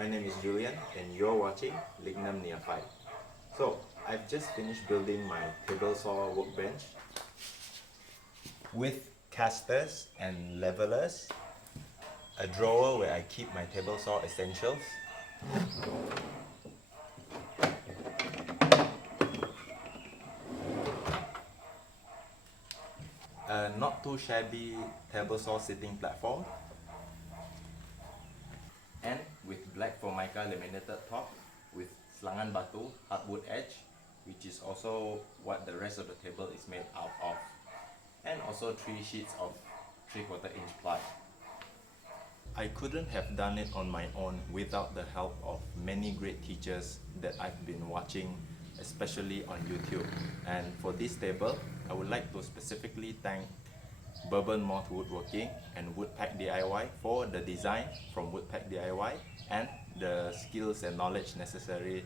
my name is Julian and you're watching Lignum Neophyte. So, I've just finished building my table saw workbench with casters and levelers, a drawer where I keep my table saw essentials, a not too shabby table saw sitting platform, and with black formica laminated top with selangan batu hardwood edge, which is also what the rest of the table is made out of, and also 3 sheets of 3/4 inch ply. I couldn't have done it on my own without the help of many great teachers that I've been watching, especially on YouTube. And for this table, I would like to specifically thank Bourbon Moth Woodworking and Woodpack DIY for the design from Woodpack DIY and the skills and knowledge necessary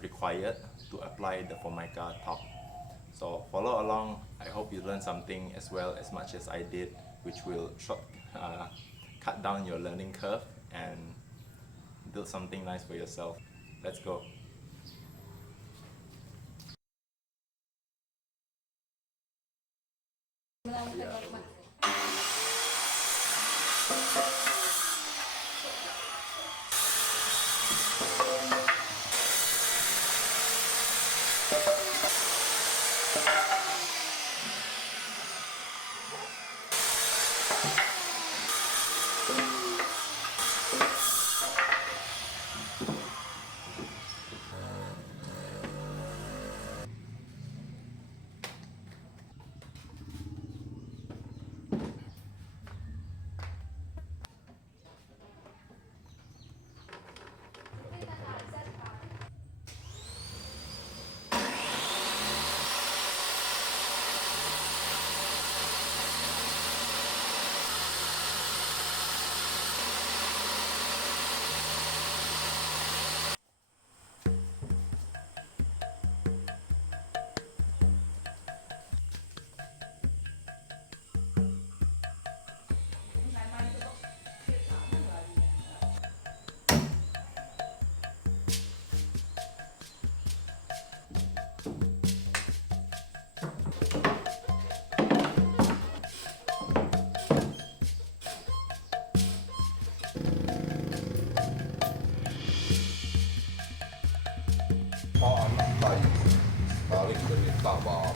required to apply the Formica top. So follow along. I hope you learned something as well as much as I did, which will cut down your learning curve and build something nice for yourself. Let's go. anak bayi balik dari Sabah.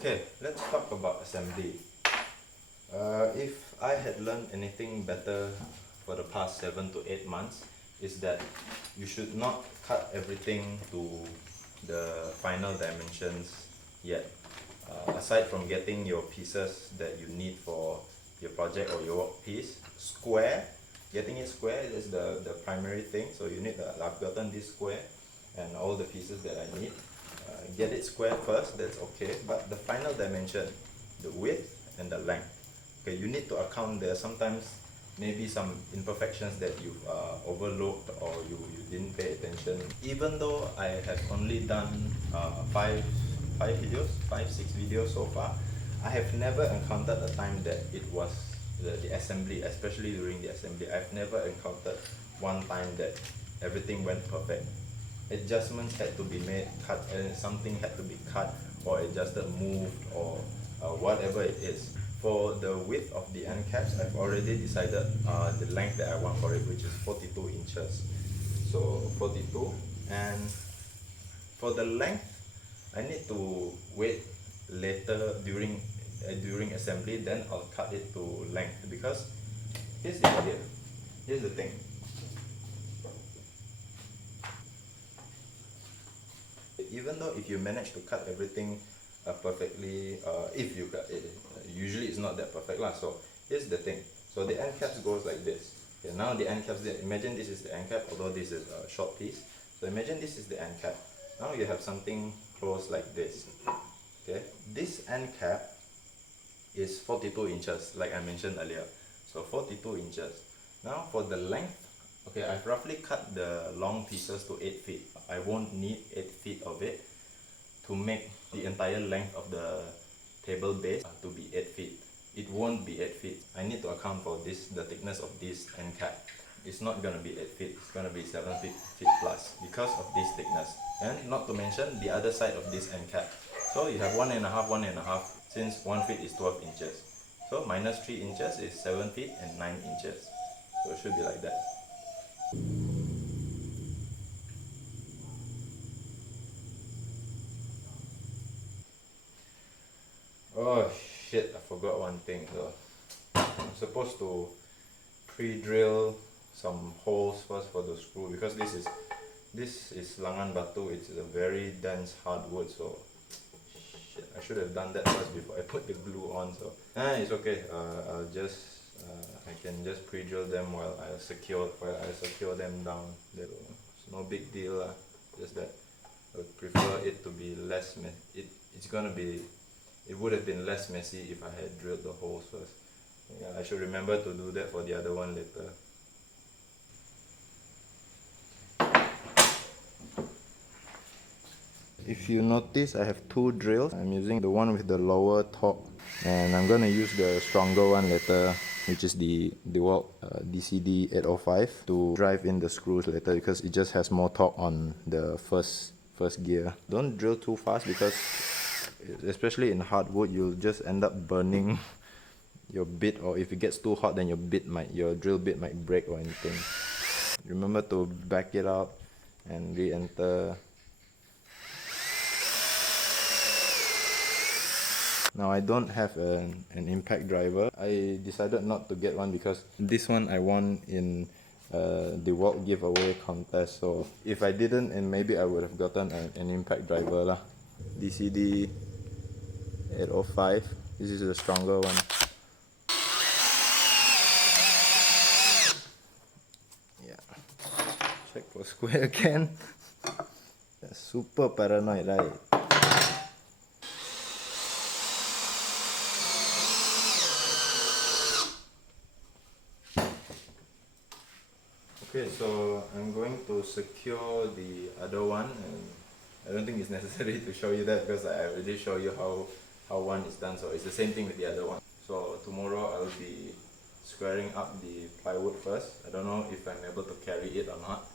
Okay, let's talk about assembly. If I had learned anything better for the past 7 to 8 months, is that you should not cut everything to the final dimensions yet. Aside from getting your pieces that you need for your project or your work piece square, getting it square is the primary thing. So you need I've gotten this square and all the pieces that I need. Get it square first, that's okay, but the final dimension, the width and the length, okay, you need to account there. Sometimes maybe some imperfections that you've overlooked or you didn't pay attention. Even though I have only done five videos, 6 videos so far, I have never encountered a time that it was the assembly, especially during the assembly. I've never encountered one time that everything went perfect. Adjustments had to be made, something had to be cut or adjusted, moved, or whatever it is. For the width of the end caps, I've already decided the length that I want for it, which is 42 inches. So 42, and for the length, I need to wait later during assembly, then I'll cut it to length, because here's the idea, here's the thing. Even though if you manage to cut everything perfectly, if you cut it, usually it's not that perfect lah. So here's the thing. So the end caps goes like this. Okay, now the end caps, imagine this is the end cap, although this is a short piece. So imagine this is the end cap. Now you have something close like this. Okay, this end cap is 42 inches, like I mentioned earlier. So 42 inches. Now for the length, okay, I've roughly cut the long pieces to 8 feet. I won't need 8 feet of it to make the entire length of the table base to be 8 feet. It won't be 8 feet. I need to account for this, the thickness of this end cap. It's not gonna be 8 feet, it's gonna be 7 feet plus because of this thickness. And not to mention the other side of this end cap. So you have 1.5, since 1 feet is 12 inches. So minus 3 inches is 7 feet and 9 inches. So it should be like that. Oh shit, I forgot one thing. So I'm supposed to pre-drill some holes first for the screw, because this is langan batu. It's a very dense hardwood, so shit, I should have done that first before I put the glue on. So it's okay. I can just pre-drill them while I secure them down. It's no big deal lah. Just that I would prefer it to be less it would have been less messy if I had drilled the holes first. Yeah, I should remember to do that for the other one later. If you notice, I have 2 drills. I'm using the one with the lower torque, and I'm gonna use the stronger one later, which is the DeWalt DCD 805, to drive in the screws later, because it just has more torque on the first gear. Don't drill too fast, because especially in hardwood, you'll just end up burning your bit, or if it gets too hot, then your drill bit might break or anything. Remember to back it up and re-enter. Now I don't have an impact driver. I decided not to get one because this one I won in the DeWalt giveaway contest. So if I didn't, and maybe I would have gotten an impact driver lah. DCD 805. This is the stronger one. Yeah. Check for square again. Super paranoid, right? Okay, so I'm going to secure the other one, and I don't think it's necessary to show you that because I already show you how one is done. So it's the same thing with the other one. So tomorrow I'll be squaring up the plywood first. I don't know if I'm able to carry it or not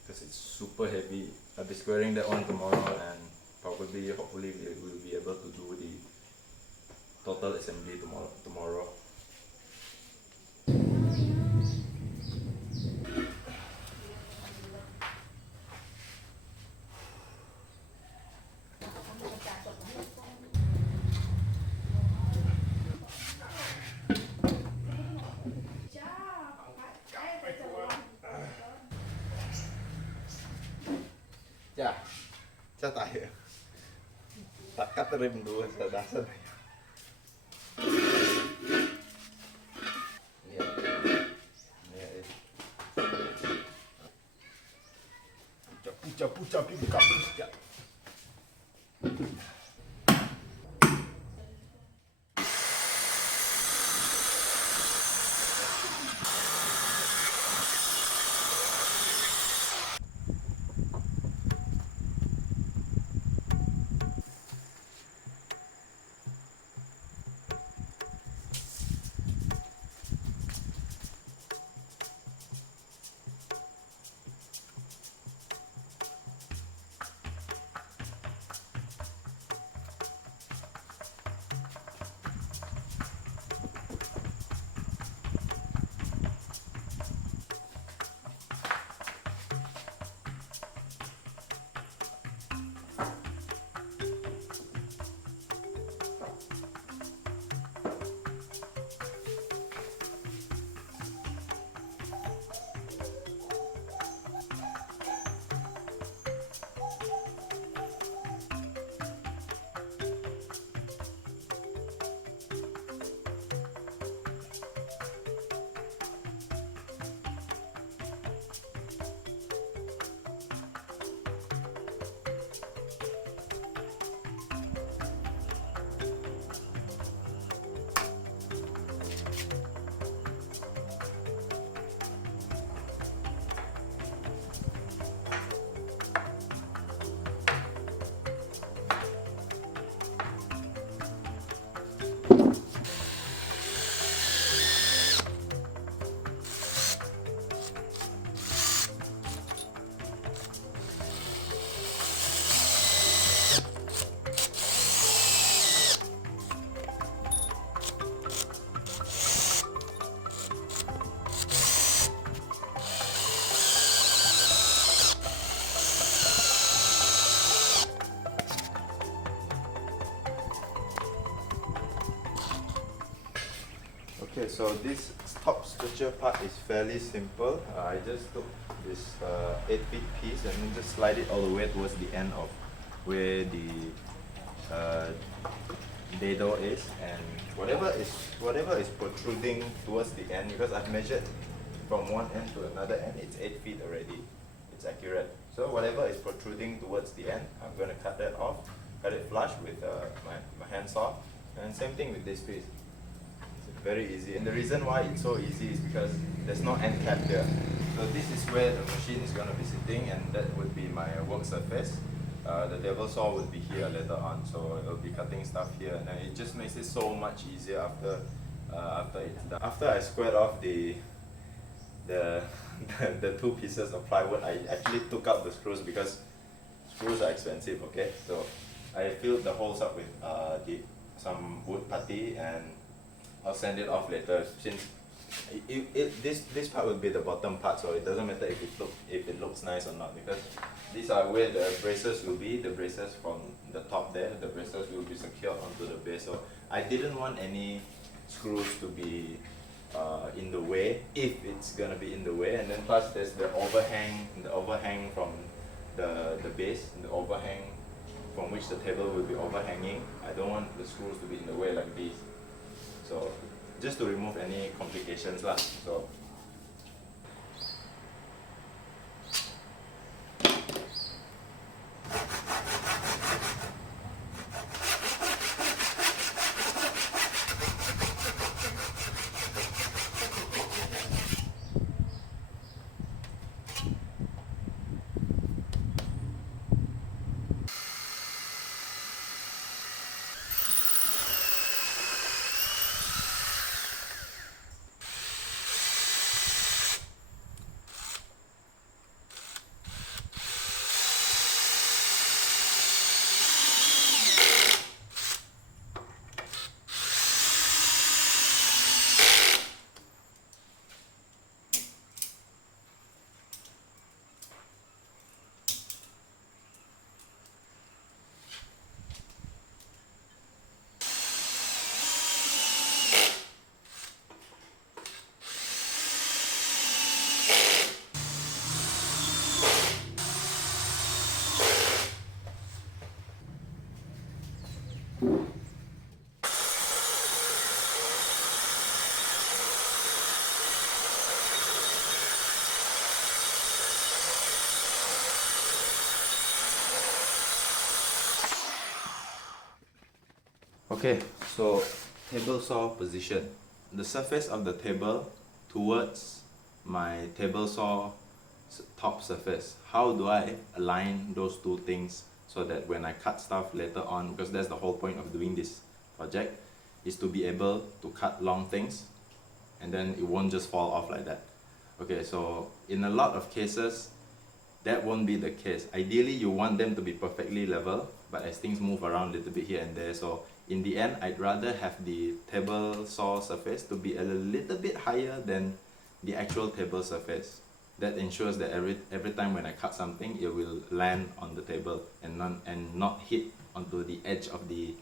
because it's super heavy. I'll be squaring that one tomorrow, and hopefully we'll be able to do the total assembly tomorrow. Chắc tayo. Takat rim dua sa dasan. Pucha, pick up. Okay, so this top structure part is fairly simple. I just took this 8-feet piece and then just slide it all the way towards the end of where the dado is, and whatever is protruding towards the end, because I've measured from one end to another end, it's 8 feet already. It's accurate. So whatever is protruding towards the end, I'm going to cut that off, cut it flush with my hand saw, and same thing with this piece. Very easy, and the reason why it's so easy is because there's no end cap here. So this is where the machine is going to be sitting, and that would be my work surface. The table saw will be here later on, so it'll be cutting stuff here, and it just makes it so much easier after it's done. After I squared off the two pieces of plywood, I actually took out the screws because screws are expensive. Okay, so I filled the holes up with some wood putty, and I'll send it off later, since this part will be the bottom part, so it doesn't matter if it looks nice or not, because these are where the braces will be. The braces from the top there, the braces will be secured onto the base. So I didn't want any screws to be in the way, if it's gonna be in the way. And then plus there's the overhang from the base, the overhang from which the table will be overhanging. I don't want the screws to be in the way like these. So just to remove any complications lah. So Okay, so table saw position. The surface of the table towards my table saw top surface. How do I align those two things so that when I cut stuff later on, because that's the whole point of doing this project, is to be able to cut long things and then it won't just fall off like that. Okay, so in a lot of cases, that won't be the case. Ideally, you want them to be perfectly level, but as things move around a little bit here and there, so in the end, I'd rather have the table saw surface to be a little bit higher than the actual table surface. That ensures that every time when I cut something, it will land on the table and not hit onto the edge of the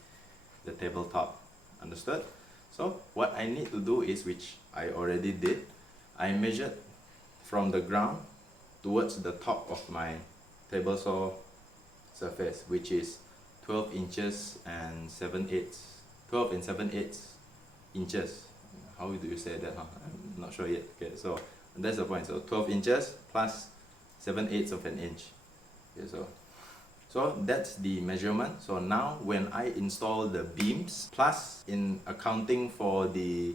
tabletop. Understood? So what I need to do is, which I already did, I measured from the ground towards the top of my table saw surface, which is 12 inches and 7/8, 12 and 7/8 inches. How do you say that? Huh? I'm not sure yet. Okay, so that's the point. So 12 inches plus 7/8 of an inch. Okay, so that's the measurement. So now when I install the beams, plus in accounting for the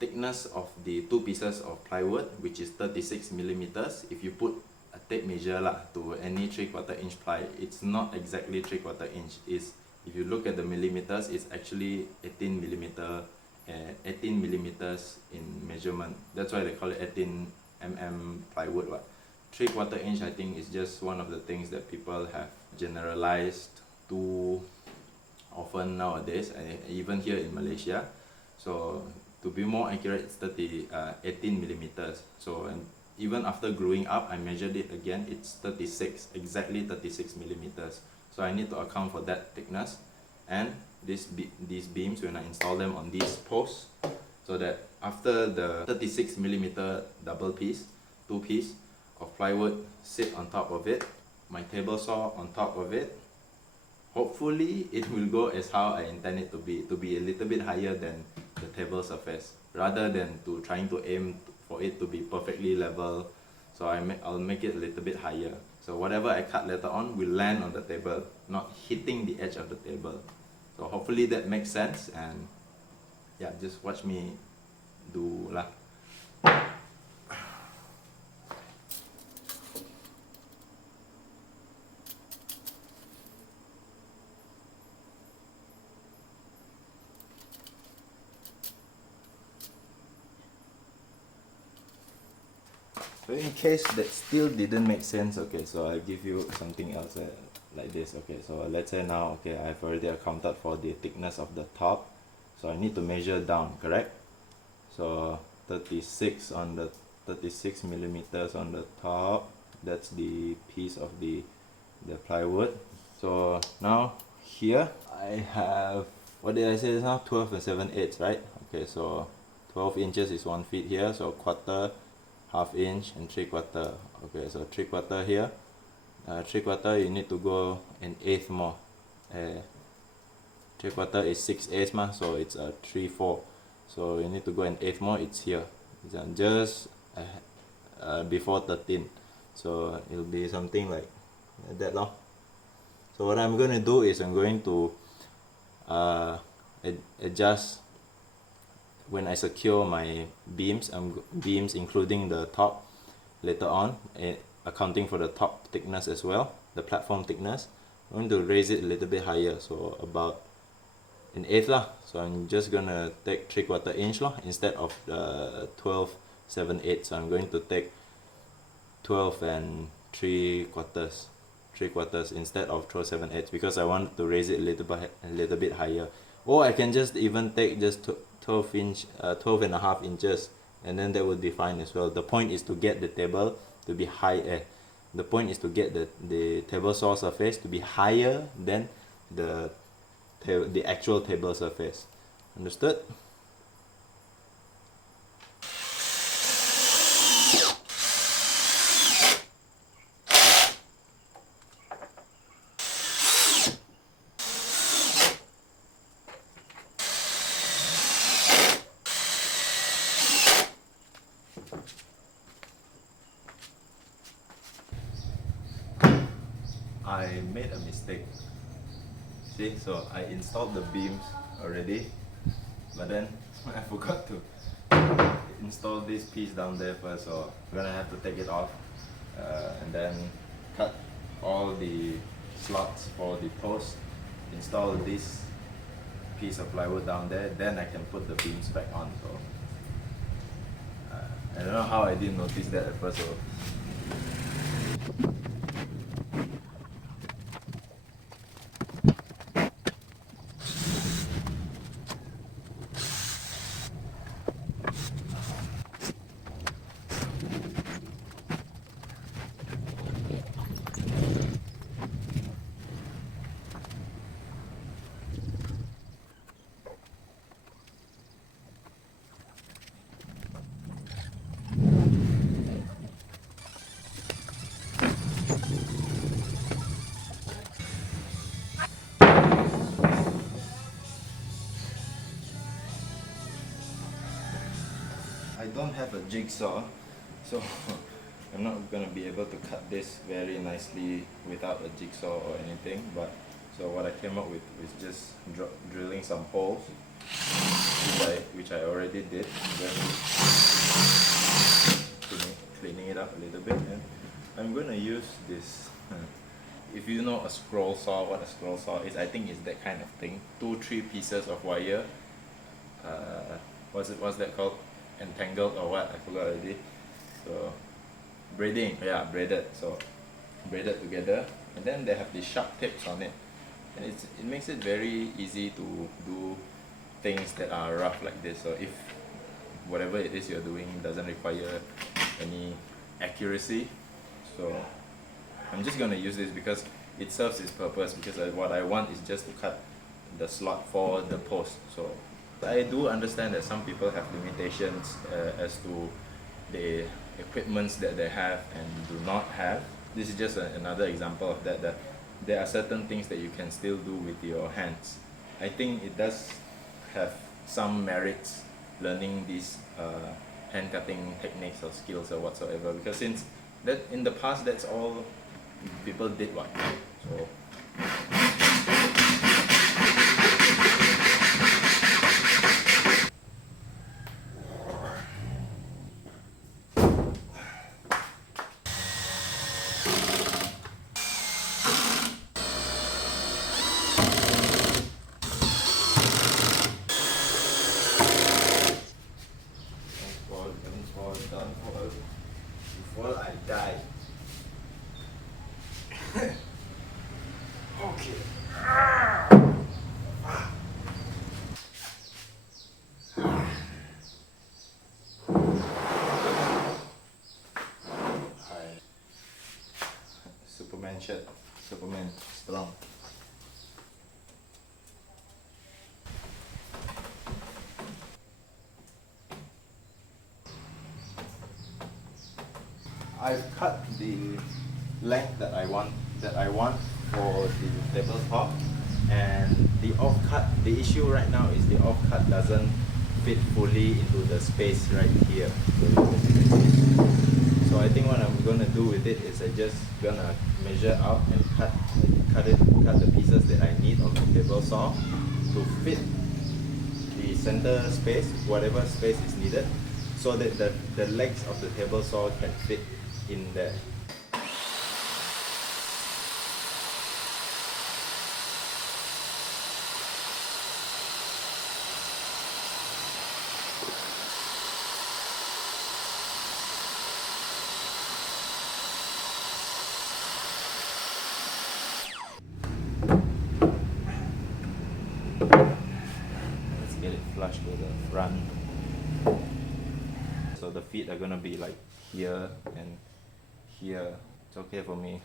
thickness of the two pieces of plywood, which is 36 millimeters, if you put a tape measure to any 3/4 inch ply, it's not exactly 3/4 inch. Is if you look at the millimeters, it's actually 18 millimeters in measurement. That's why they call it 18 plywood. 3/4 inch, I think, is just one of the things that people have generalized too often nowadays, and even here in Malaysia. So to be more accurate, it's 18 millimeters. So, and even after growing up, I measured it again, it's 36, exactly 36 millimeters. So I need to account for that thickness. And these beams, when I install them on these posts, so that after the 36 millimeter double piece, two piece of plywood sit on top of it, my table saw on top of it, hopefully it will go as how I intend it to be a little bit higher than the table surface, rather than to trying to aim for it to be perfectly level. So I'll make it a little bit higher. So whatever I cut later on will land on the table, not hitting the edge of the table. So hopefully that makes sense, and yeah, just watch me do lah. So in case that still didn't make sense, okay, so I'll give you something else like this. Okay, so let's say now, okay, I've already accounted for the thickness of the top, so I need to measure down, correct? So 36 millimeters on the top, that's the piece of the plywood. So now here I have, what did I say just now? 12 and 7/8, right? Okay, so 12 inches is 1 feet here, so quarter, half inch, and 3/4. Okay, so 3/4 here. 3/4, you need to go an eighth more. 3/4 is 6/8 so it's a 3/4. So you need to go an eighth more. It's here. It's just before 13. So it'll be something like that long. So what I'm going to do is I'm going to adjust when I secure my beams, beams including the top later on, accounting for the top thickness as well, the platform thickness. I'm going to raise it a little bit higher, so about an eighth lah. So I'm just gonna take 3/4 inch lah instead of 12 7/8. So I'm going to take 12 and 3/4 instead of 12 7/8 because I want to raise it a little bit higher. Or I can just even take just 12 and a half inches, and then that would be fine as well. The point is to get the table to be high. The point is to get the table saw surface to be higher than the actual table surface. Understood? I made a mistake. See, so I installed the beams already, but then I forgot to install this piece down there first, so I'm gonna have to take it off and then cut all the slots for the post, install this piece of plywood down there, then I can put the beams back on. So I don't know how I didn't notice that at first. So I don't have a jigsaw, so I'm not gonna be able to cut this very nicely without a jigsaw or anything. But so what I came up with is just drilling some holes, which I already did. Then cleaning it up a little bit, and I'm gonna use this. If you know a scroll saw, what a scroll saw is, I think it's that kind of thing. 2-3 pieces of wire. What's that called? Entangled or what? I forgot already. So braiding, yeah, braided. So braided together, and then they have these sharp tips on it, and it makes it very easy to do things that are rough like this. So if whatever it is you're doing doesn't require any accuracy, so I'm just gonna use this because it serves its purpose, because what I want is just to cut the slot for the post. So I do understand that some people have limitations as to the equipments that they have and do not have. This is just another example of that there are certain things that you can still do with your hands. I think it does have some merits learning these hand cutting techniques or skills or whatsoever, because since that in the past that's all people did. What so before I die. Okay. Superman shirt. Superman strong. I've cut the length that I want for the tabletop, and the offcut. The issue right now is the offcut doesn't fit fully into the space right here. So I think what I'm gonna do with it is I just gonna measure out and cut the pieces that I need on the table saw to fit the center space, whatever space is needed, so that the legs of the table saw can fit in there. Let's get it flush to the front. So the feet are gonna be like here and here. It's okay for me.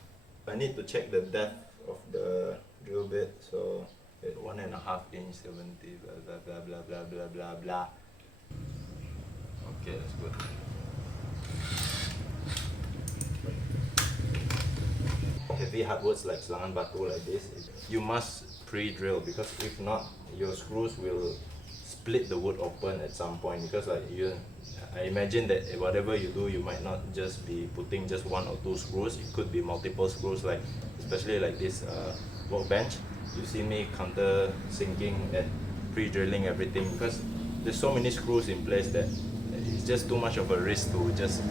I need to check the depth of the drill bit. So at 1.5 inch, 70, blah blah blah blah blah blah blah blah. Okay, that's good. Heavy hardwoods like selangan batu like this, you must pre-drill, because if not, your screws will split the wood open at some point. Because I imagine that whatever you do, you might not just be putting just 1 or 2 screws. It could be multiple screws, like especially like this workbench. You see me counter sinking and pre-drilling everything because there's so many screws in place that it's just too much of a risk to just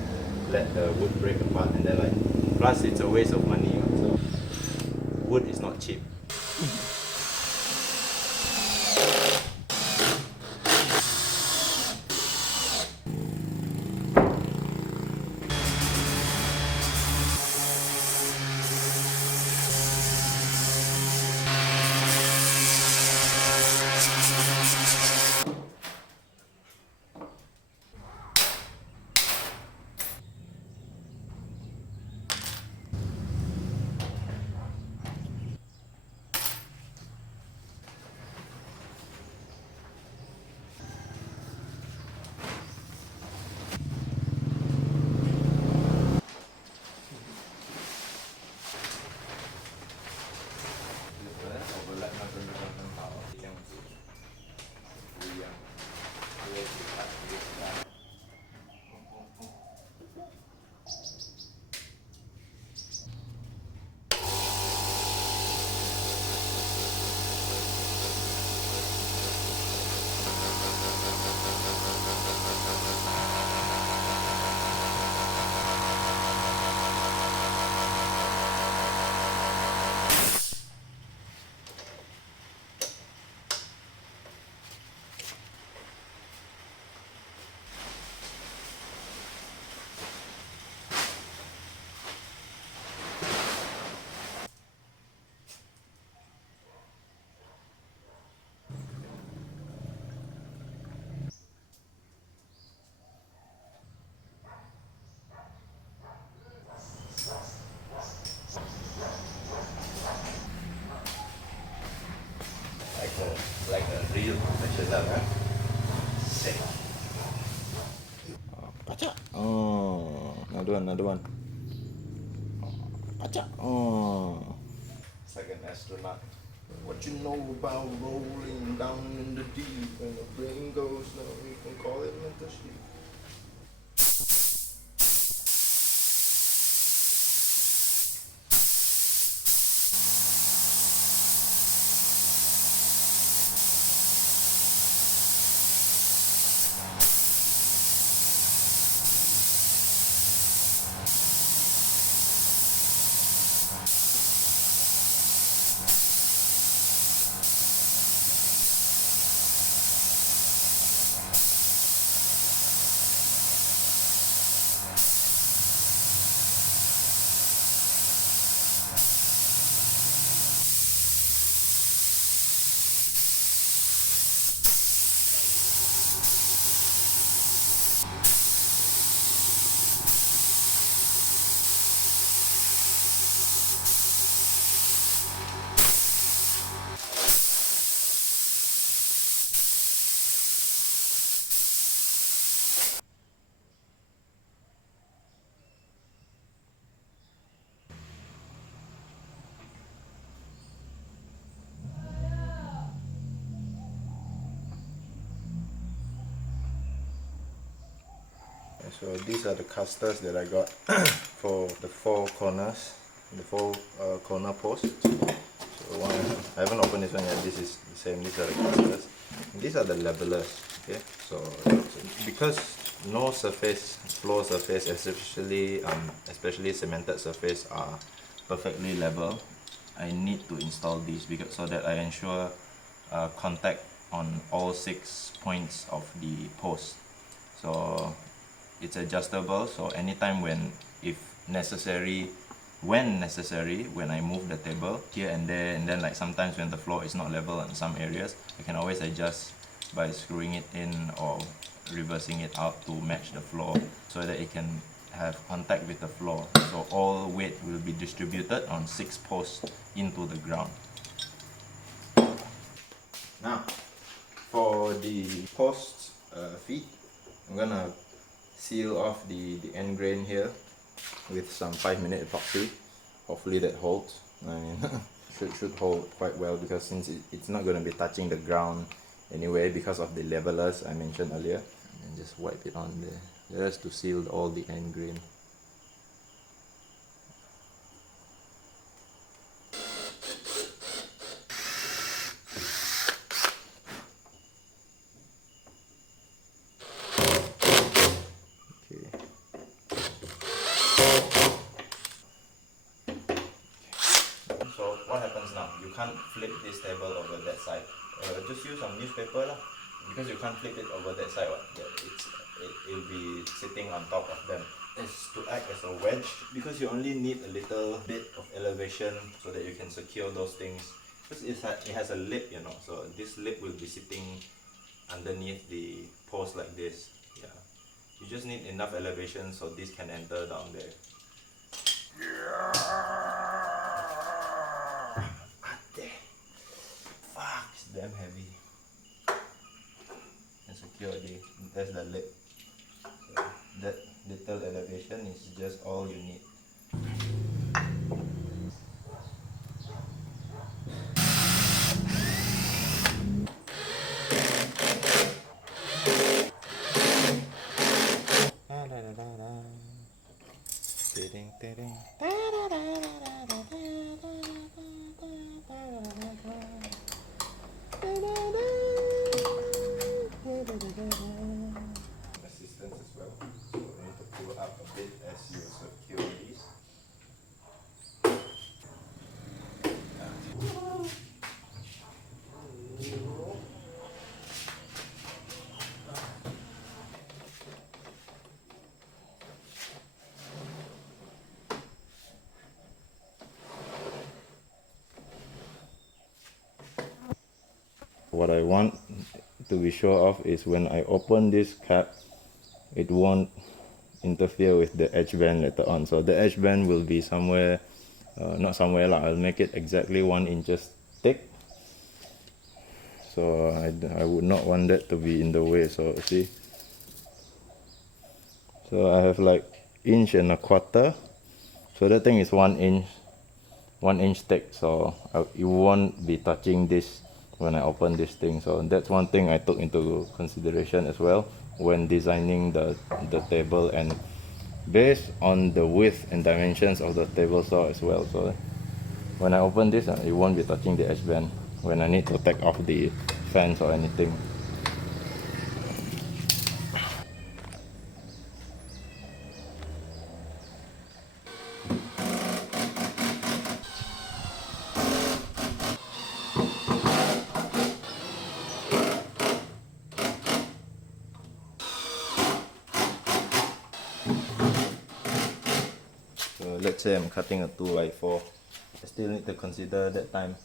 let the wood break apart, and then like, plus it's a waste of money. So wood is not cheap. Like a real professional, huh? Sick. Pacha. Oh, another one. Pacha. Oh. It's like an astronaut. What you know about rolling down in the deep and the brain goes now? You can call it mental sleep. So these are the casters that I got for the four corners, the four corner posts. So one, I haven't opened this one yet. This is the same. These are the casters. And these are the levelers. Okay, so because no surface, floor surface, especially cemented surface, are perfectly level, I need to install these because so that I ensure contact on all 6 points of the post. So it's adjustable, so anytime when necessary, when I move the table here and there, and then like sometimes when the floor is not level in some areas, I can always adjust by screwing it in or reversing it out to match the floor so that it can have contact with the floor, so all weight will be distributed on 6 posts into the ground. Now for the post feet, I'm gonna seal off the end grain here with some 5-minute epoxy. Hopefully that holds. I mean, should hold quite well because since it's not going to be touching the ground anyway because of the levelers I mentioned earlier. And just wipe it on there just to seal all the end grain. can't flip this table over that side. Just use some newspaper lah, because you can't flip it over that side. It'll be sitting on top of them. It's to act as a wedge, because you only need a little bit of elevation so that you can secure those things. Because it has a lip, you know, so this lip will be sitting underneath the post like this. Yeah, you just need enough elevation so this can enter down there. Fuck, it's damn heavy. And secure there's the lip. So that little elevation is just all you need. Assistance as well. So you need to pull up a bit as you secure these. What I want to be sure of is when I open this cap, it won't interfere with the edge band later on. So the edge band will be somewhere, not somewhere lah, I'll make it exactly 1 inch thick. So I would not want that to be in the way. So see, so I have like 1.25 inch. So that thing is 1 inch, 1 inch thick. So it won't be touching this when I open this thing. So that's one thing I took into consideration as well when designing the table, and based on the width and dimensions of the table saw as well. So when I open this, it won't be touching the edge band when I need to take off the fans or anything. So let's say I'm cutting a 2x4. I still need to consider that time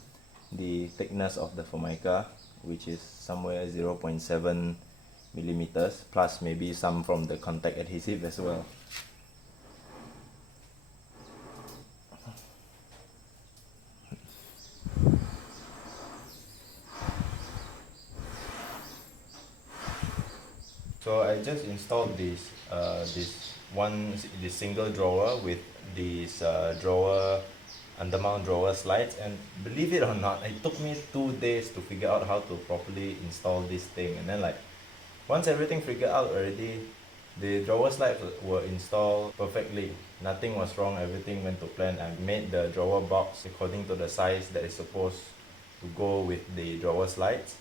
the thickness of the formica, which is somewhere 0.7 millimeters, plus maybe some from the contact adhesive as well. So I just installed this single drawer with these undermount drawer slides, and believe it or not, it took me 2 days to figure out how to properly install this thing. And then, like, once everything figured out already, the drawer slides were installed perfectly. Nothing was wrong, everything went to plan. I made the drawer box according to the size that is supposed to go with the drawer slides.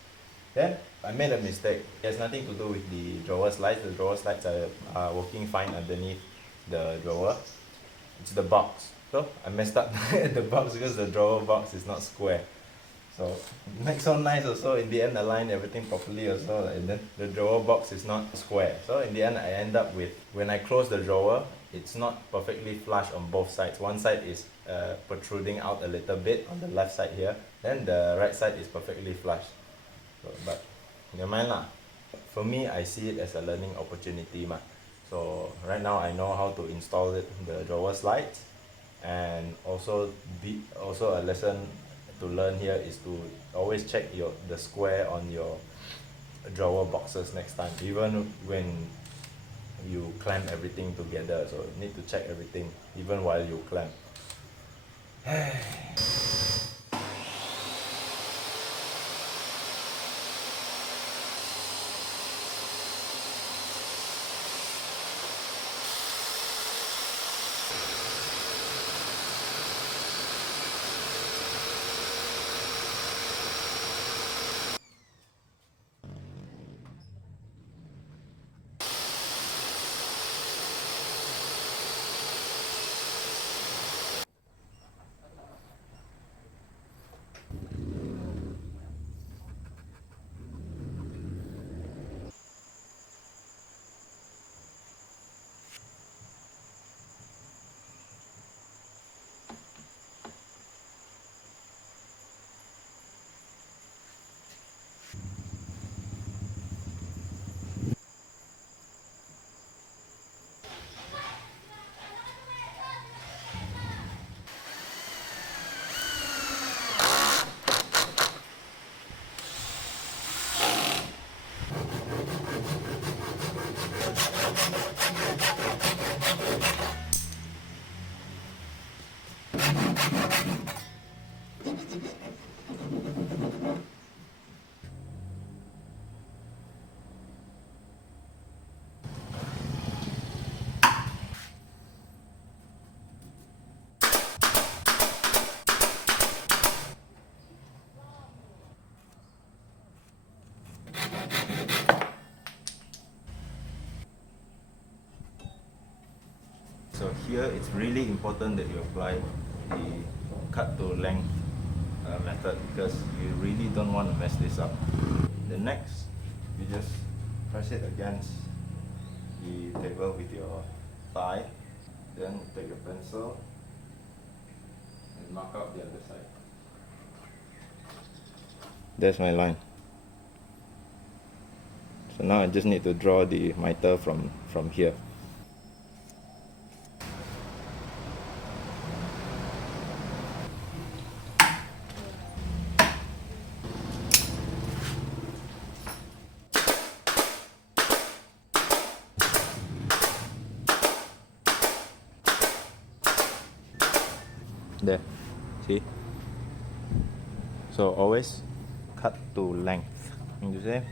Then I made a mistake. It has nothing to do with the drawer slides. The drawer slides are working fine underneath the drawer. It's the box. So I messed up the box because the drawer box is not square. So it makes so nice also. In the end, I aligned everything properly also, and then the drawer box is not square. So in the end, I end up with, when I close the drawer, it's not perfectly flush on both sides. One side is protruding out a little bit on the left side here. Then the right side is perfectly flush. So, but never mind lah. For me, I see it as a learning opportunity ma. So right now I know how to install the drawer slides, and also a lesson to learn here is to always check the square on your drawer boxes next time, even when you clamp everything together. So you need to check everything even while you clamp. here it's really important that you apply the cut to length method, because you really don't want to mess this up. The next, you just press it against the table with your thigh, then take a pencil and mark out the other side. That's my line. So now I just need to draw the mitre from here. There, see? So always cut to length. You say,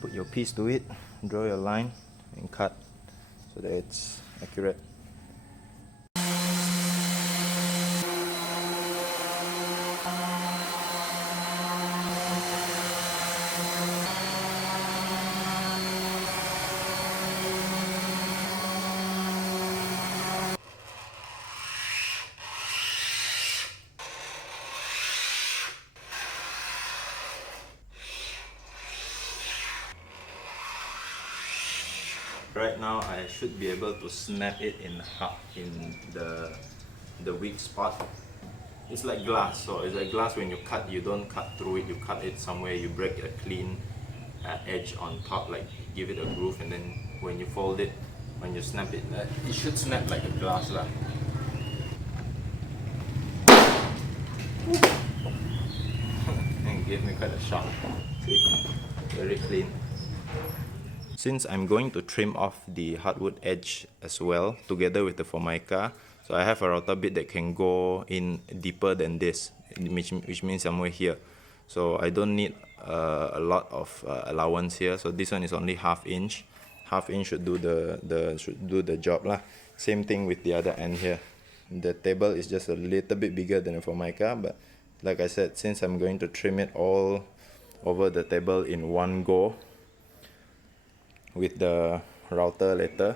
put your piece to it, draw your line and cut so that it's accurate. Right now I should be able to snap it in half in the weak spot. It's like glass, so it's like glass. When you cut, you don't cut through it, you cut it somewhere, you break a clean edge on top, like give it a groove, and then when you fold it, when you snap it, it should snap like a glass lah. And gave me quite a shock. See? Very clean. Since I'm going to trim off the hardwood edge as well, together with the formica, so I have a router bit that can go in deeper than this, which means somewhere here. So I don't need a lot of allowance here. So this one is only half inch. Half inch should do the job lah. Same thing with the other end here. The table is just a little bit bigger than the formica, but like I said, since I'm going to trim it all over the table in one go with the router later,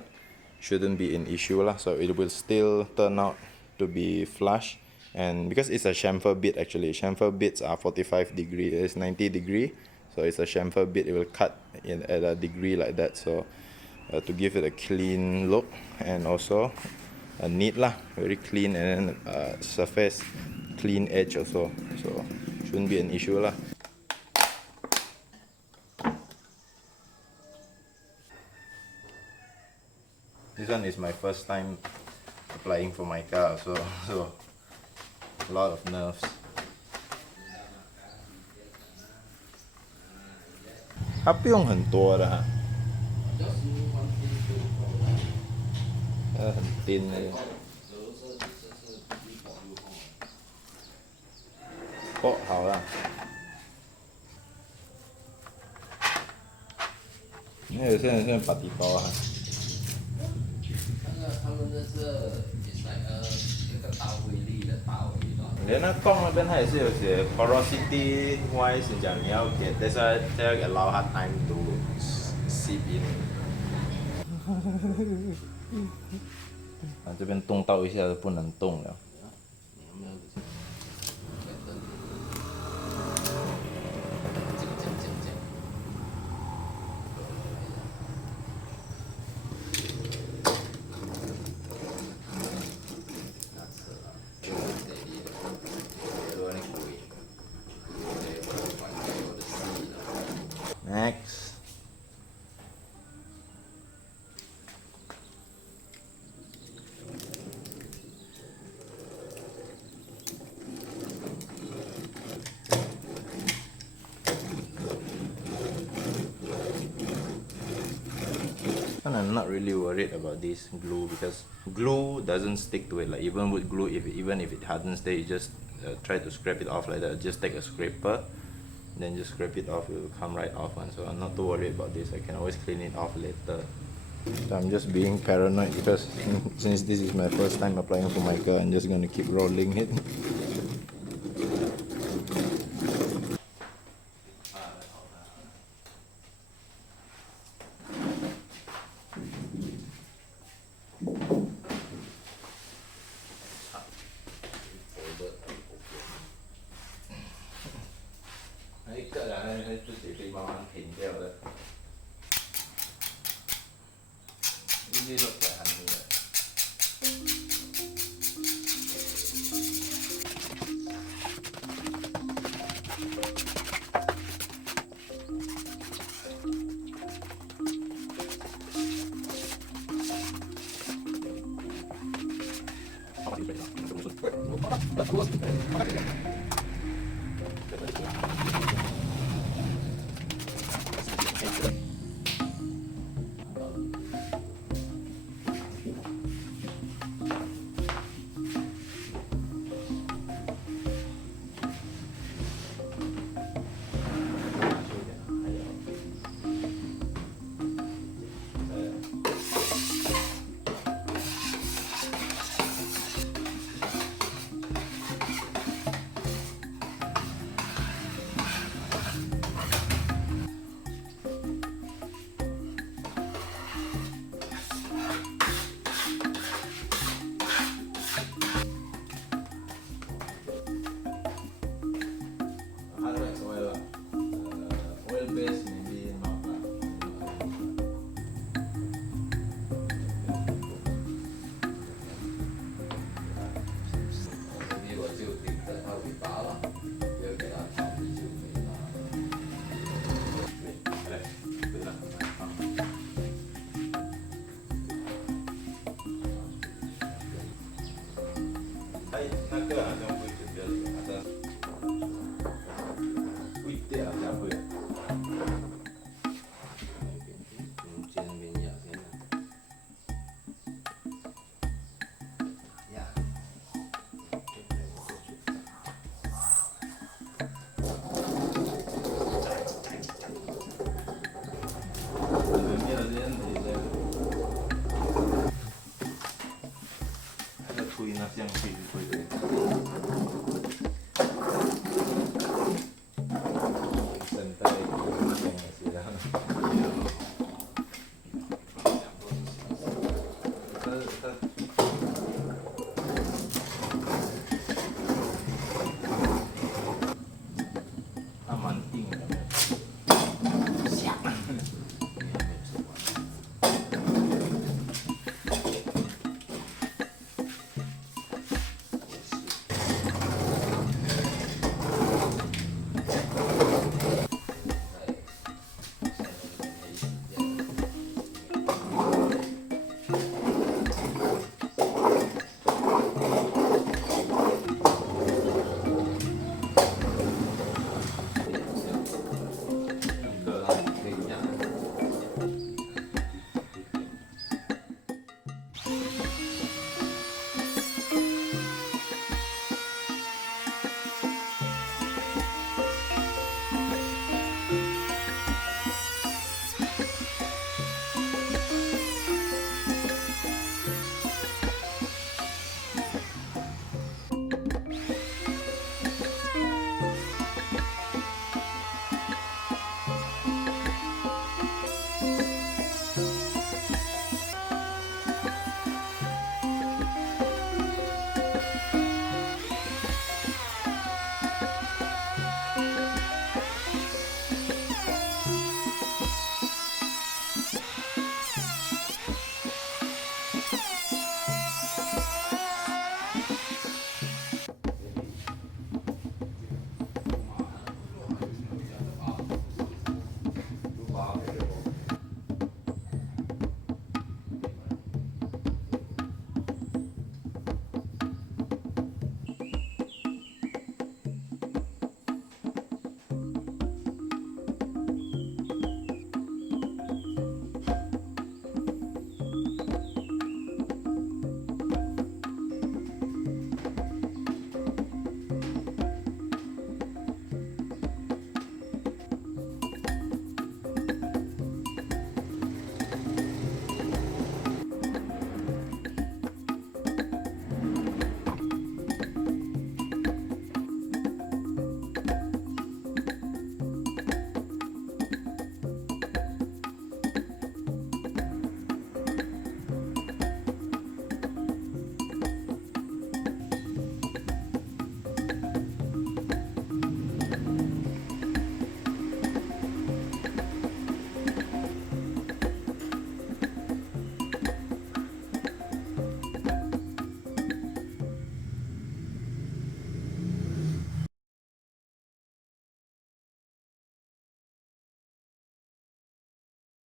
shouldn't be an issue lah. So it will still turn out to be flush, and because it's a chamfer bit, actually chamfer bits are 45 degree, it's 90 degree, so it's a chamfer bit. It will cut in at a degree like that, so to give it a clean look and also a neat lah, very clean, and then surface clean edge also, so shouldn't be an issue lah. This one is my first time applying formica, so a lot of nerves. 它不用很多的哈，很 thin 的。哦，好了。那有些人现在把底包啊。他们那是 is like 一个大威力的大威力。连那洞那边它也是有写 porosity wise， 你讲你要给 that's why allow hard time to seep in。啊，这边动到一下就不能动了。Next. And I'm not really worried about this glue, because glue doesn't stick to it. Like even wood glue, even if it hardens there, you just try to scrape it off like that. Just take a scraper, then just scrape it off, it will come right off one. So I'm not too worried about this. I can always clean it off later. So I'm just being paranoid because since this is my first time applying formica, I'm just gonna keep rolling it. 那一个啊，那自己可以慢慢停掉的。ini